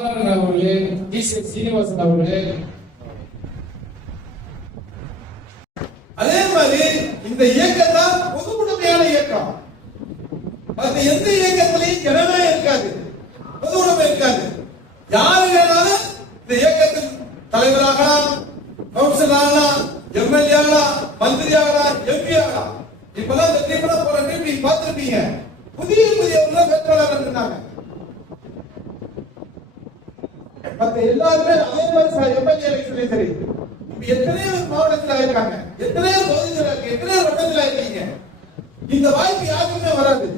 அவர்களே, சீனிவாசன் அவர்களே, அதே மாதிரி இந்த இயக்கம் தான் பொதுவுடைமையான இயக்கம். மற்ற எந்த இயக்கத்திலையும் ஜனநாயகம் இருக்காது, பொதுவுடைமை இருக்காது. யாரு வேணாலும் இந்த இயக்கத்தின் தலைவராகலாம், கவுன்சிலர் ஆகலாம், எம்எல்ஏ ஆகலாம், மந்திரி ஆகலாம், எம்பி ஆகலாம். இப்பெல்லாம் இந்த டீம்ல போற டீம் நீங்க பார்த்திருப்பீங்க. புதிய வேட்பாளர் இருந்தாங்க. மற்ற எல்லாருமே அதே மாதிரி எம்எல்ஏ எலெக்ஷன்லயும் சரி. எத்தனையோ மாவட்டத்தில் இருக்காங்க, எத்தனையோ பகுதியில் இருக்கு, எத்தனையோ வட்டத்தில் இருக்கீங்க. இந்த வாய்ப்பு யாருக்குமே வராது.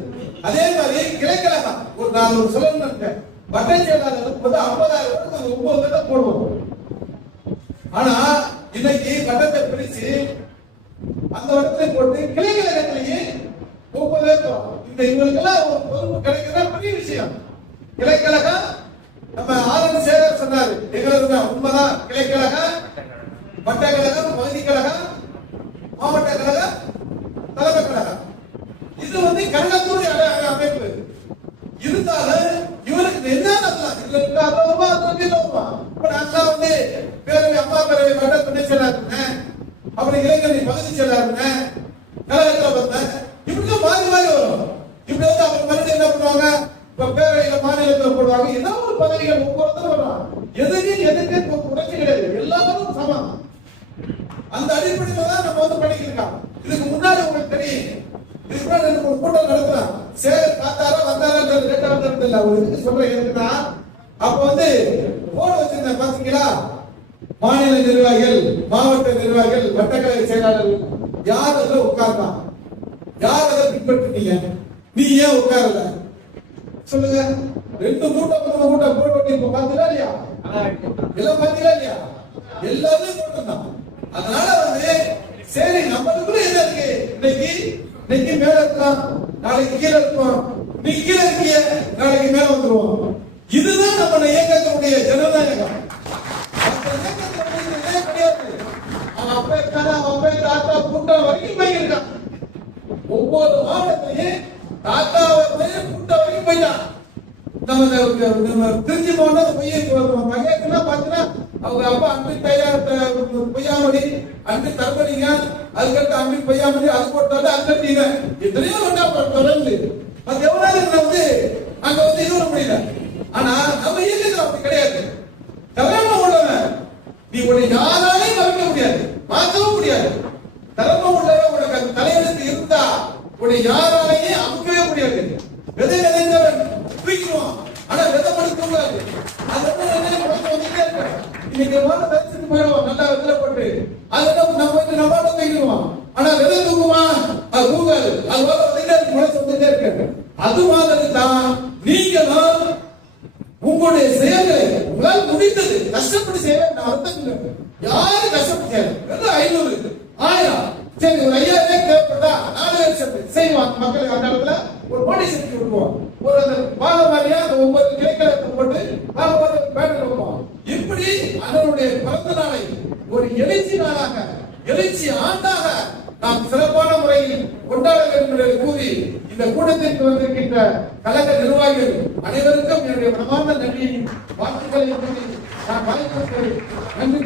அதே மாதிரி கிளைக்கழகம் நான் ஒரு சொல்லணும், வட்ட செயலாளர் 50,000 9 கட்டம் போடுவோம். ஆனா இன்னைக்கு கட்டத்தை பிரிச்சு அந்த வட்டத்தை போட்டு கிளைக்கழகத்திலேயே 30 பேர் இந்த இவங்களுக்கெல்லாம் ஒரு பொறுப்பு கிடைக்கிறதா பெரிய விஷயம். கிளைக்கழகம் நம்ம ஆரன் சேகர் சொன்னாரு, எங்களுக்கு உண்மைதான். கிளைக்கழகம், வட்ட கழகம், பகுதி கழகம், மாவட்ட கழகம், தலைமை கழகம், இது கழகத்துடைய அமைப்பு இருந்தாலும் இவருக்கு என்ன பேரவை அம்மா பேரவை வட்ட துணை செயலாளர் இருந்தேன், அப்படி இளைஞரணி பகுதி செயலாளர் இருந்தேன், கழகத்தில் வந்தேன். இப்படி மாறி மாறி வரும். இப்படி அவங்க மறுபடியும் என்ன பண்ணுவாங்க, இப்ப பேரவையில மாநிலத்தில் போடுவாங்க. ஏதோ ஒரு பதவிகள் ஒவ்வொருத்தரும் வருவாங்க. எதுக்கு உடச்சி கிடையாது, எல்லாரும் சமம். அந்த அடிப்படையில தான் நம்ம படிக்கிறோம். இதுக்கு முன்னாடி உங்களுக்கு தெரியும், இதுக்கு முன்னாடி ஒரு கூட்டம் நடத்துறோம். சேகர் பார்த்தாரா வந்தாரான்றது ரெண்டாவது இல்ல. ஒரு இதுக்கு சொல்றேன் எதுக்குன்னா, அப்ப போர்டு வச்சிருந்தேன் பாத்தீங்களா, மாநில நிர்வாகிகள், மாவட்ட நிர்வாகிகள், வட்டக்கழக செயலாளர்கள் யார் அதுல உட்கார்ந்தான், யார் அதை பின்பற்றினீங்க, நீ ஏன் உட்காரல சொல்லுங்க. 2 கூட்டம் போர்டு வட்டி பாத்தீங்களா இல்லையா, எல்லாம் பாத்தீங்களா இல்லையா, எல்லாமே போட்டுதான். அதனால சரி நம்மளுக்குள்ள என்ன இருக்கு, இன்னைக்கு மேல இருக்கலாம், நாளைக்கு கீழே இருப்போம், நீ கீழே இருக்கிய நாளைக்கு மேல வந்துருவோம். இதுதான் நம்ம இயக்கத்தினுடைய ஜனநாயகம். கிடையாது. அவன் தாத்தா கூட்டம் வரைக்கும் போயிருக்கான். ஒவ்வொரு மாவட்டத்திலையும் தாத்தாவை கூட்டம் வரைக்கும் போயிட்டான். நம்ம திருச்சி மாவட்டம் மகேஷனா பாத்தீங்கன்னா அவங்க அப்பா அன்பின் பொய்யாமணி, அன்பின் தர்மலிங்க, அதுக்கடுத்து அன்பின் பொய்யாமணி, அது போட்டாரு அன்பின் எத்தனையோ தொடர்ந்து அது எவ்வளவு அங்க இது முடியல. ஆனா நம்ம இயக்கத்தில் அப்படி கிடையாது. திறமை உள்ளவன் நீ உன்னை யாராலையும் மறக்க முடியாது, மாற்றவும் முடியாது. திறமை உள்ளவன் உனக்கு அந்த தலைவனுக்கு இருந்தா உன்னை யாராலையும் அமுக்கவே முடியாது. விதை விதைந்தவன் தூக்கிடுவான், ஆனா விதை படுத்த கூடாது. அது வந்துட்டே இருக்க. இன்னைக்கு தரிசிட்டு போயிடுவோம், நல்லா விதை போட்டு அது நம்ம தூக்கிடுவான். ஆனா விதை தூக்குமா, அது தூக்காது. அது வந்துட்டே இருக்கு, முளைச்சு வந்துட்டே இருக்கு. அது மாதிரி தான் நீங்களும் உங்களுடைய செயல்களை உங்களால் முடிந்தது கஷ்டப்பட்டு செய்ய அர்த்தம் இல்லை. யாரு கஷ்டப்பட்டு செய்யணும், 500 1000 சரி, ஒரு 5000 தேவைப்பட்டா 4 லட்சம் செய்வாங்க. மக்களுக்கு அந்த இடத்துல ஒரு நோட்டீஸ் அனுப்பி விடுவோம். ஒரு அந்த பாலமாரியா அந்த 9 கிளைகளை போட்டு பேனர் வைப்போம். இப்படி அதனுடைய பிறந்த நாளை ஒரு எழுச்சி நாளாக, எழுச்சி ஆண்டாக நாம் சிறப்பான முறையில் கொண்டாட வேண்டும் என்று கூறி இந்த கூட்டத்திற்கு வந்திருக்கின்ற கழக நிர்வாகிகள் அனைவருக்கும் என்னுடைய பிரமாண்ட நன்றியையும் வாழ்த்துக்களை கூறி நான் வாய்ப்பு நன்றி.